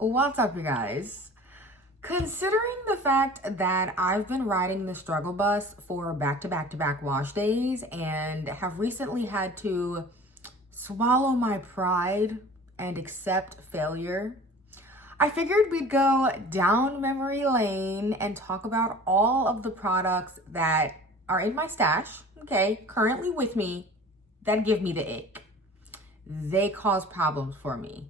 What's up, you guys? Considering the fact that I've been riding the struggle bus for back-to-back wash days and have recently had to swallow my pride and accept failure, I figured we'd go down memory lane and talk about all of the products that are in my stash, okay, currently with me, that give me the ick. They cause problems for me.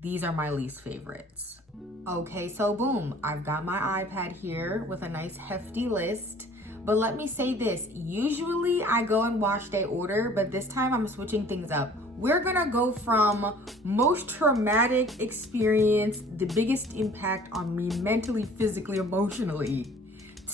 These are my least favorites. Okay, so boom, I've got my iPad here with a nice hefty list. But let me say this, usually I go in wash day order, but this time I'm switching things up. We're gonna go from most traumatic experience, the biggest impact on me mentally, physically, emotionally,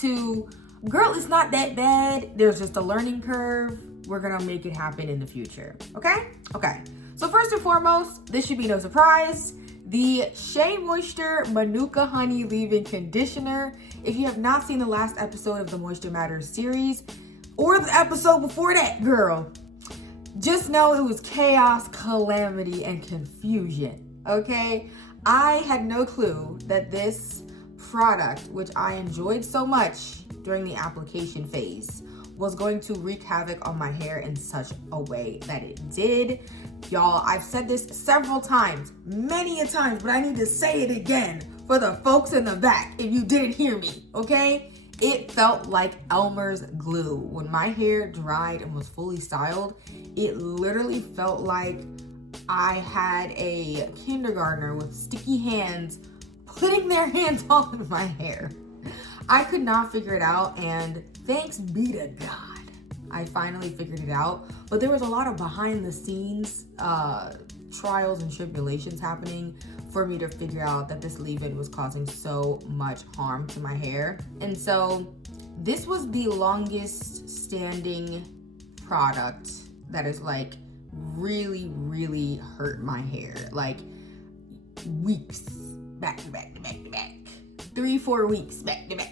to girl, it's not that bad. There's just a learning curve. We're gonna make it happen in the future, okay? Okay. So first and foremost, this should be no surprise, the Shea Moisture Manuka Honey Leave-In Conditioner. If you have not seen the last episode of the Moisture Matters series, or the episode before that, girl, just know it was chaos, calamity, and confusion, okay? I had no clue that this product, which I enjoyed so much during the application phase, was going to wreak havoc on my hair in such a way that it did. Y'all, I've said this several times, many a times, but I need to say it again for the folks in the back if you didn't hear me, okay? It felt like Elmer's glue. When my hair dried and was fully styled, it literally felt like I had a kindergartner with sticky hands putting their hands all in my hair. I could not figure it out, and thanks be to God, I finally figured it out. But there was a lot of behind the scenes trials and tribulations happening for me to figure out that this leave-in was causing so much harm to my hair. And so this was the longest standing product that is like really hurt my hair. Like weeks back to back. 3-4 weeks back to back.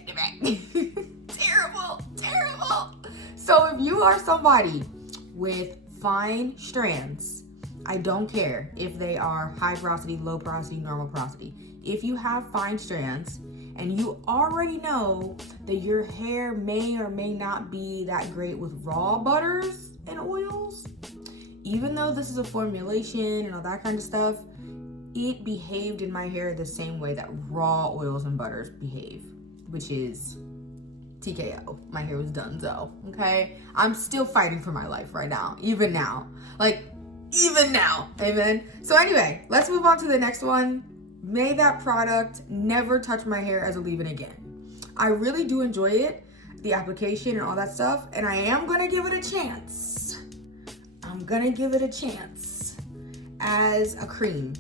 Terrible. So if you are somebody with fine strands, I don't care if they are high porosity, low porosity, normal porosity. If you have fine strands and you already know that your hair may or may not be that great with raw butters and oils, even though this is a formulation and all that kind of stuff, it behaved in my hair the same way that raw oils and butters behave, which is TKO. My hair was donezo, okay? I'm still fighting for my life right now, even now, amen? So anyway, let's move on to the next one. May that product never touch my hair as a leave-in again. I really do enjoy it, the application and all that stuff, and I am gonna give it a chance. I'm gonna give it a chance as a cream,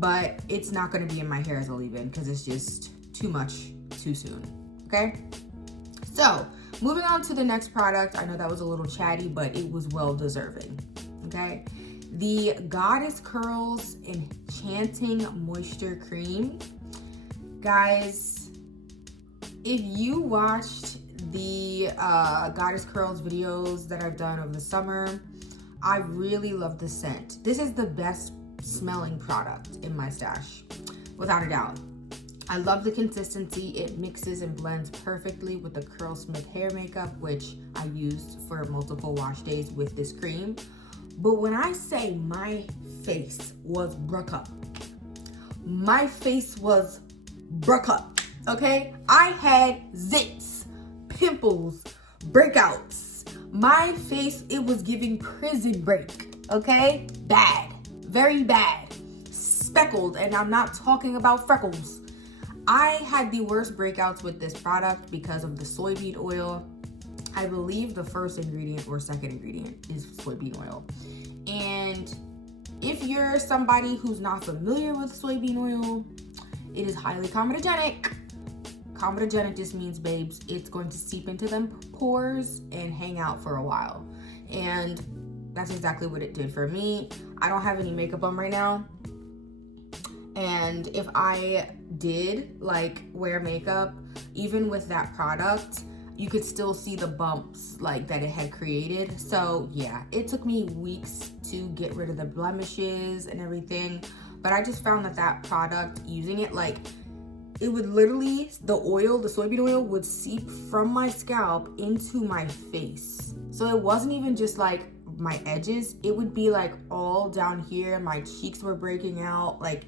but it's not gonna be in my hair as a leave-in because it's just too much too soon, okay? So, moving on to the next product. I know that was a little chatty, but it was well deserving, okay? The Goddess Curls Enchanting Moisture Cream. Guys, if you watched the Goddess Curls videos that I've done over the summer, I really love the scent. This is the best smelling product in my stash, without a doubt. I love the consistency. It mixes and blends perfectly with the Curlsmith hair makeup, which I used for multiple wash days with this cream. But when I say my face was broke up, okay? I had zits, pimples, breakouts. My face, it was giving prison break, okay? Bad, very bad. Speckled, and I'm not talking about freckles. I had the worst breakouts with this product because of the soybean oil. I believe the first ingredient or second ingredient is soybean oil. And if you're somebody who's not familiar with soybean oil, it is highly comedogenic. Comedogenic just means, babes, it's going to seep into them pores and hang out for a while. And that's exactly what it did for me. I don't have any makeup on right now. And if I did like wear makeup, even with that product, you could still see the bumps like that it had created. So yeah, it took me weeks to get rid of the blemishes and everything, But I just found that that product, using it, like, it would literally, the oil, the soybean oil would seep from my scalp into my face. So it wasn't even just like my edges, it would be like all down here. My cheeks were breaking out, like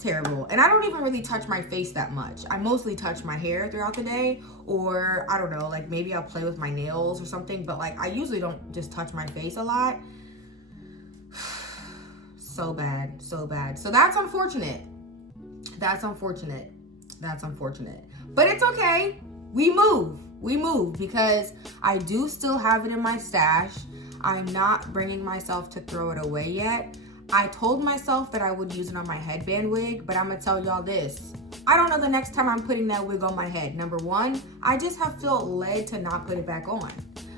terrible. And I don't even really touch my face that much. I mostly touch my hair throughout the day, or I don't know, like maybe I'll play with my nails or something, but like I usually don't just touch my face a lot. So bad, so bad. So that's unfortunate. That's unfortunate. That's unfortunate. But it's okay. We move because I do still have it in my stash. I'm not bringing myself to throw it away yet. I told myself that I would use it on my headband wig, but I'm gonna tell y'all this. I don't know the next time I'm putting that wig on my head. Number one, I just have felt led to not put it back on.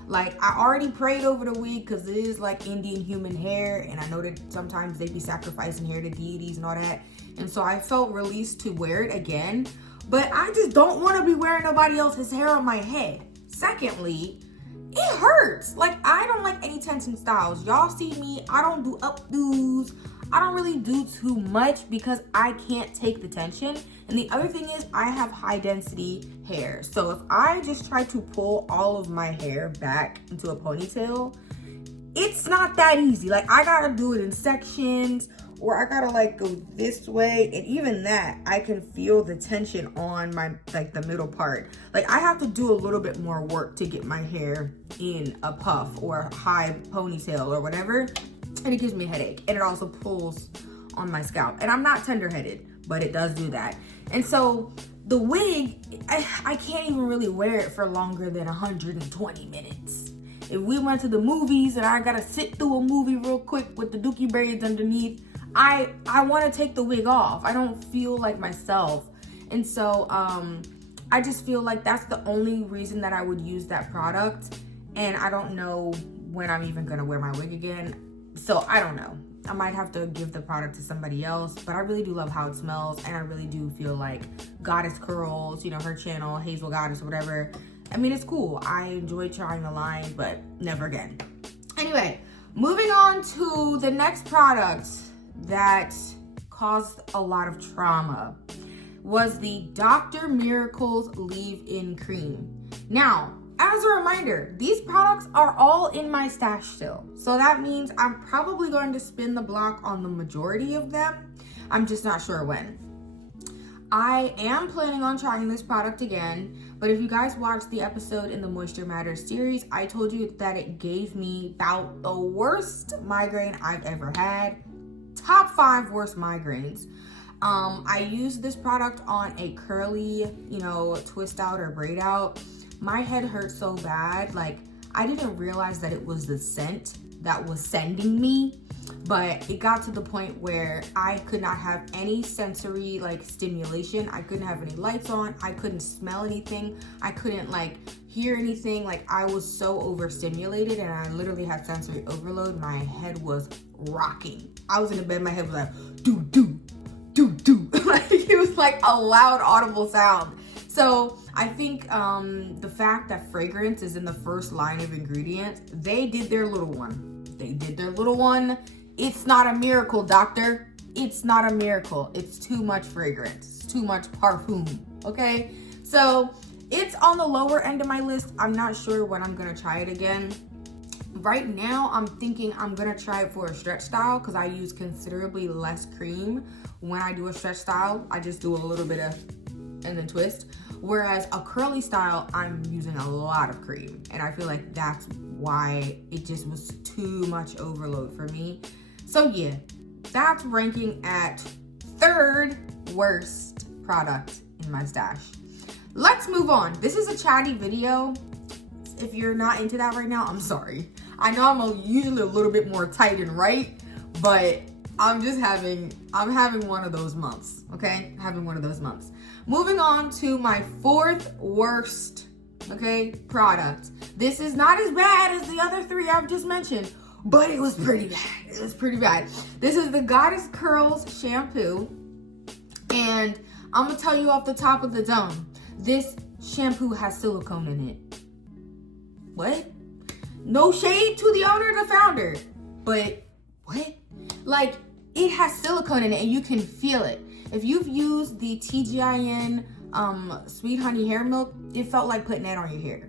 Like, I already prayed over the wig because it is like Indian human hair, and I know that sometimes they be sacrificing hair to deities and all that. And so I felt released to wear it again, but I just don't want to be wearing nobody else's hair on my head. Secondly, it hurts. Like, I don't like any tension styles. Y'all see me, I don't do updos. I don't really do too much because I can't take the tension. And the other thing is, I have high density hair. So if I just try to pull all of my hair back into a ponytail, it's not that easy. Like, I gotta do it in sections, or I gotta like go this way. And even that, I can feel the tension on my, like the middle part. Like, I have to do a little bit more work to get my hair in a puff or a high ponytail or whatever. And it gives me a headache. And it also pulls on my scalp. And I'm not tender-headed, but it does do that. And so the wig, I can't even really wear it for longer than 120 minutes. If we went to the movies and I gotta sit through a movie real quick with the dookie braids underneath, I want to take the wig off. I don't feel like myself. And so I just feel like that's the only reason that I would use that product. And I don't know when I'm even gonna wear my wig again. So I don't know. I might have to give the product to somebody else, but I really do love how it smells. And I really do feel like Goddess Curls, you know, her channel, Hazel Goddess, whatever. I mean, it's cool. I enjoy trying the line, but never again. Anyway, moving on to the next product that caused a lot of trauma was the Dr. Miracle's Leave-In Cream. Now, as a reminder, these products are all in my stash still. So that means I'm probably going to spin the block on the majority of them. I'm just not sure when. I am planning on trying this product again, but if you guys watched the episode in the Moisture Matters series, I told you that it gave me about the worst migraine I've ever had. Top 5 worst migraines. I used this product on a curly, you know, twist out or braid out. My head hurt so bad, like I didn't realize that it was the scent that was sending me, but it got to the point where I could not have any sensory like stimulation. I couldn't have any lights on. I couldn't smell anything. I couldn't like hear anything. Like, I was so overstimulated and I literally had sensory overload. My head was rocking. I was in the bed, my head was like do do do do. Like, it was like a loud audible sound. So I think the fact that fragrance is in the first line of ingredients, they did their little one. They did their little one. It's not a miracle, doctor. It's not a miracle. It's too much fragrance. It's too much parfum, okay? So it's on the lower end of my list. I'm not sure when I'm gonna try it again. Right now, I'm thinking I'm gonna try it for a stretch style because I use considerably less cream when I do a stretch style. I just do a little bit of and then twist. Whereas a curly style, I'm using a lot of cream. And I feel like that's why it just was too much overload for me. So yeah, that's ranking at 3rd worst product in my stash. Let's move on. This is a chatty video. If you're not into that right now, I'm sorry. I know I'm usually a little bit more tight and right, but I'm having one of those months, okay? Having one of those months. Moving on to my 4th worst, okay, product. This is not as bad as the other 3 I've just mentioned, but it was pretty bad. It was pretty bad. This is the Goddess Curls shampoo. And I'm gonna tell you off the top of the dome, this shampoo has silicone in it. What? No shade to the owner, the founder, but what? Like, it has silicone in it and you can feel it. If you've used the TGIN Sweet Honey Hair Milk, it felt like putting that on your hair.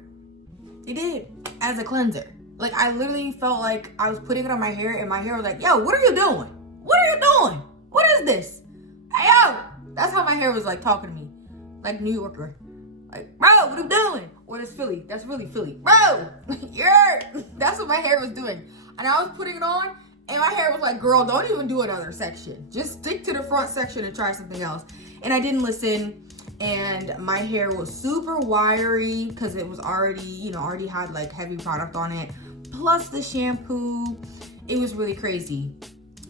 It did, as a cleanser. Like, I literally felt like I was putting it on my hair and my hair was like, yo, what are you doing? What are you doing? What is this? Hey, yo! That's how my hair was like talking to me. Like New Yorker. Like, bro, what are you doing? Or it's Philly. That's really Philly. Bro, that's what my hair was doing. And I was putting it on and my hair was like, girl, don't even do another section. Just stick to the front section and try something else. And I didn't listen. And my hair was super wiry because it was already, already had like heavy product on it. Plus the shampoo, it was really crazy.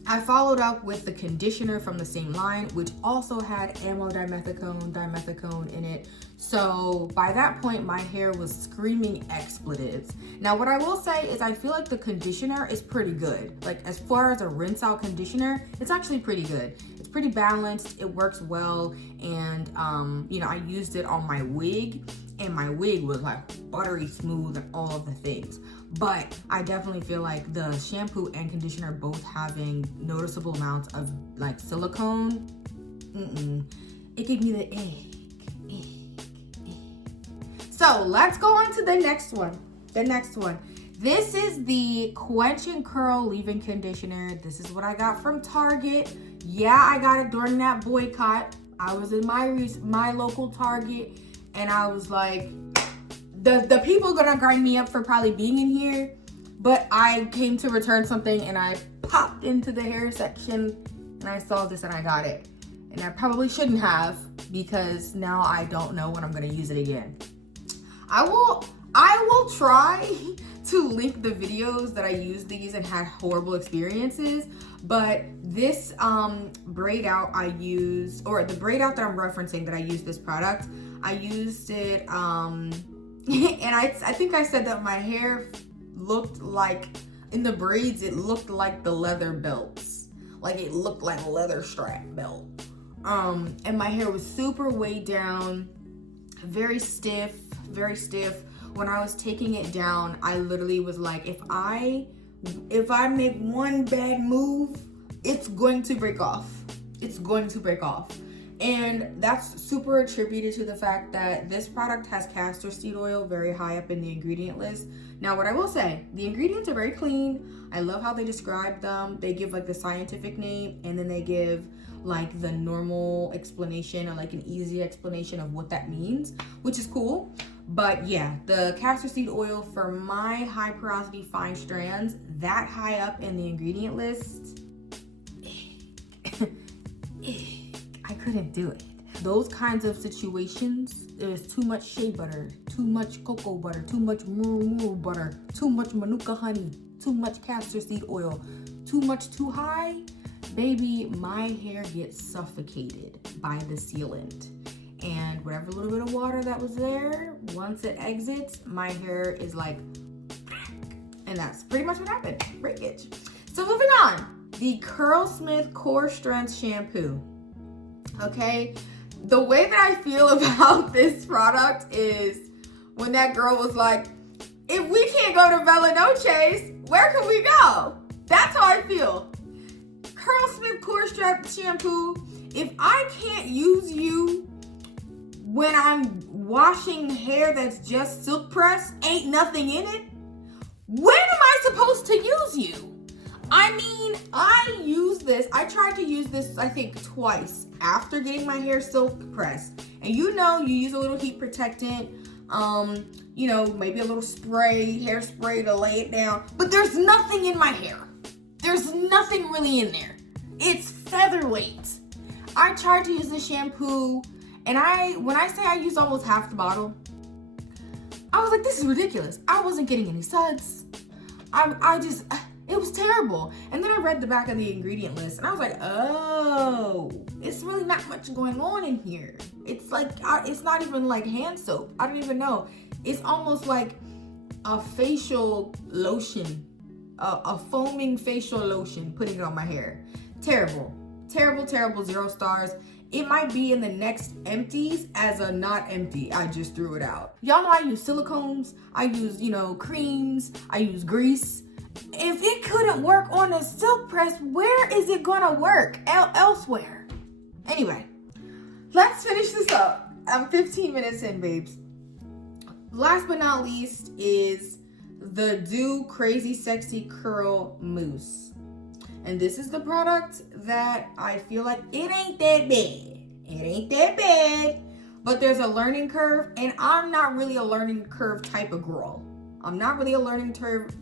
I followed up with the conditioner from the same line, which also had dimethicone in it. So by that point, my hair was screaming expletives. Now, what I will say is I feel like the conditioner is pretty good. Like, as far as a rinse out conditioner, it's actually pretty good. It's pretty balanced, it works well. And, I used it on my wig and my wig was like buttery smooth and all of the things. But I definitely feel like the shampoo and conditioner both having noticeable amounts of like silicone, it gave me the egg. So let's go on to the next one. This is the Quench and Curl leave-in conditioner. This is what I got from Target. Yeah, I got it during that boycott. I was in my local Target and I was like, the people gonna grind me up for probably being in here, but I came to return something and I popped into the hair section and I saw this and I got it. And I probably shouldn't have because now I don't know when I'm gonna use it again. I will try to link the videos that I used these and had horrible experiences, but this braid out I used, or the braid out that I'm referencing that I used this product, I used it and I think I said that my hair looked like, in the braids, it looked like the leather belts. Like, it looked like a leather strap belt. And my hair was super weighed down, very stiff. When I was taking it down, I literally was like, if I make one bad move, it's going to break off. And that's super attributed to the fact that this product has castor seed oil very high up in the ingredient list. Now, what I will say, the ingredients are very clean. I love how they describe them. They give like the scientific name and then they give like the normal explanation or like an easy explanation of what that means, which is cool. But yeah, the castor seed oil for my high porosity fine strands, that high up in the ingredient list, I couldn't do it. Those kinds of situations, there's too much shea butter, too much cocoa butter, too much muru butter, too much manuka honey, too much castor seed oil, too high. Baby, my hair gets suffocated by the sealant. And whatever little bit of water that was there, once it exits, my hair is like, and that's pretty much what happened, breakage. So moving on, the Curlsmith Core Strength Shampoo. Okay, the way that I feel about this product is when that girl was like, if we can't go to Bella Noche's, where can we go? That's how I feel. Curlsmith Core Strength Shampoo, if I can't use you when I'm washing hair that's just silk pressed, ain't nothing in it, when am I supposed to use you? I mean, I tried to use this, I think, twice after getting my hair silk pressed. And you use a little heat protectant, maybe a little hairspray to lay it down. But there's nothing in my hair. There's nothing really in there. It's featherweight. I tried to use the shampoo, and when I say I used almost half the bottle, I was like, this is ridiculous. I wasn't getting any suds. It was terrible. And then I read the back of the ingredient list and I was like, oh, it's really not much going on in here. It's like, it's not even like hand soap. I don't even know. It's almost like a facial lotion, a foaming facial lotion, putting it on my hair. Terrible, 0 stars. It might be in the next empties as a not empty. I just threw it out. Y'all know I use silicones. I use, creams. I use grease. If it couldn't work on a silk press, where is it gonna work elsewhere? Anyway, let's finish this up. I'm 15 minutes in, babes. Last but not least is the Do Crazy Sexy Curl Mousse. And this is the product that I feel like it ain't that bad. It ain't that bad. But there's a learning curve, and I'm not really a learning curve type of girl. I'm not really a learning curve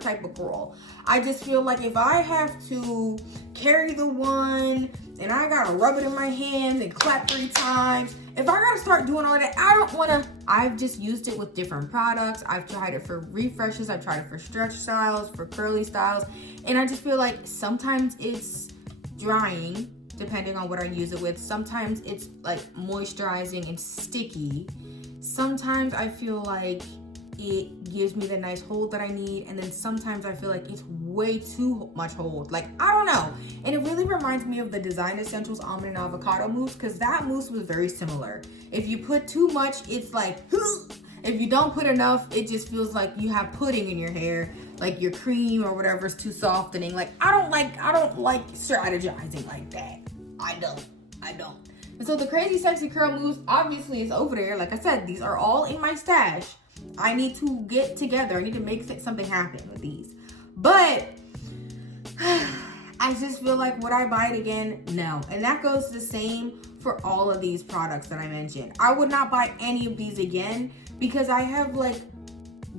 type of girl. I just feel like if I have to carry the one and I gotta rub it in my hands and clap 3 times, if I gotta start doing all that, I don't wanna. I've just used it with different products. I've tried it for refreshes. I've tried it for stretch styles, for curly styles. And I just feel like sometimes it's drying, depending on what I use it with. Sometimes it's like moisturizing and sticky. Sometimes I feel like it gives me the nice hold that I need, and then sometimes I feel like it's way too much hold. Like, I don't know. And it really reminds me of the Design Essentials Almond and Avocado Mousse, because that mousse was very similar. If you put too much, it's like, if you don't put enough, it just feels like you have pudding in your hair, like your cream or whatever is too softening. Like, I don't like strategizing like that. I don't. And so the Crazy Sexy Curl Mousse obviously is over there. Like I said, these are all in my stash. I need to get together. I need to make something happen with these. But I just feel like, would I buy it again? No. And that goes the same for all of these products that I mentioned. I would not buy any of these again because I have like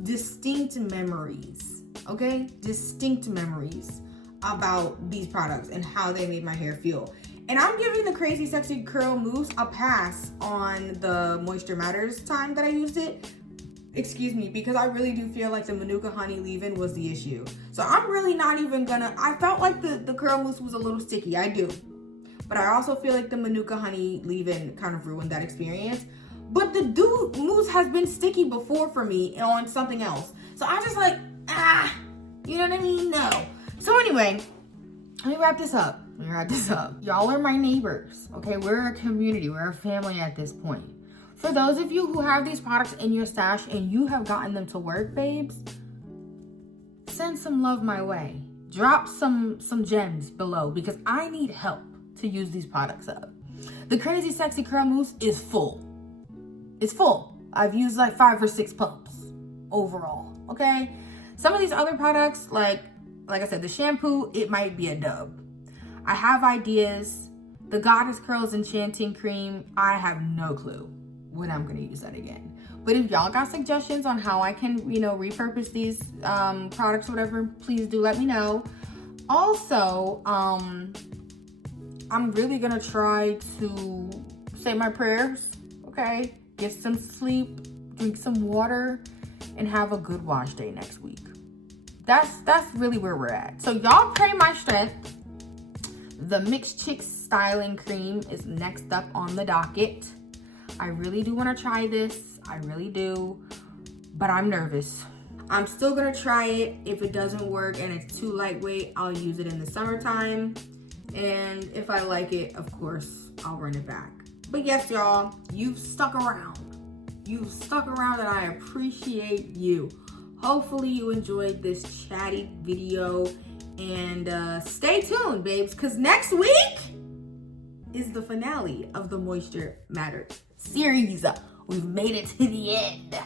distinct memories, okay? Distinct memories about these products and how they made my hair feel. And I'm giving the Crazy Sexy Curl Mousse a pass on the Moisture Matters time that I used it. Excuse me, because I really do feel like the Manuka Honey leave-in was the issue. So I'm really not even gonna, I felt like the curl mousse was a little sticky, I do. But I also feel like the Manuka Honey leave-in kind of ruined that experience. But the Do mousse has been sticky before for me on something else. So I just like, you know what I mean? No. So anyway, let me wrap this up. Y'all are my neighbors, okay? We're a community, we're a family at this point. For those of you who have these products in your stash and you have gotten them to work, babes, send some love my way. Drop some gems below because I need help to use these products up. The Crazy Sexy Curl Mousse is full. It's full. I've used like 5 or 6 pumps overall, okay? Some of these other products, like I said, the shampoo, it might be a dub. I have ideas. The Goddess Curls Enchanting Cream, I have no clue when I'm gonna use that again. But if y'all got suggestions on how I can, repurpose these products or whatever, please do let me know. Also, I'm really gonna try to say my prayers, okay? Get some sleep, drink some water, and have a good wash day next week. That's really where we're at. So y'all pray my strength. The Mixed Chicks Styling Cream is next up on the docket. I really do want to try this. I really do. But I'm nervous. I'm still going to try it. If it doesn't work and it's too lightweight, I'll use it in the summertime. And if I like it, of course, I'll run it back. But yes, y'all, you've stuck around. You've stuck around and I appreciate you. Hopefully you enjoyed this chatty video. And stay tuned, babes, because next week is the finale of the Moisture Matters series. We've made it to the end.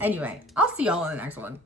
Anyway, I'll see y'all in the next one.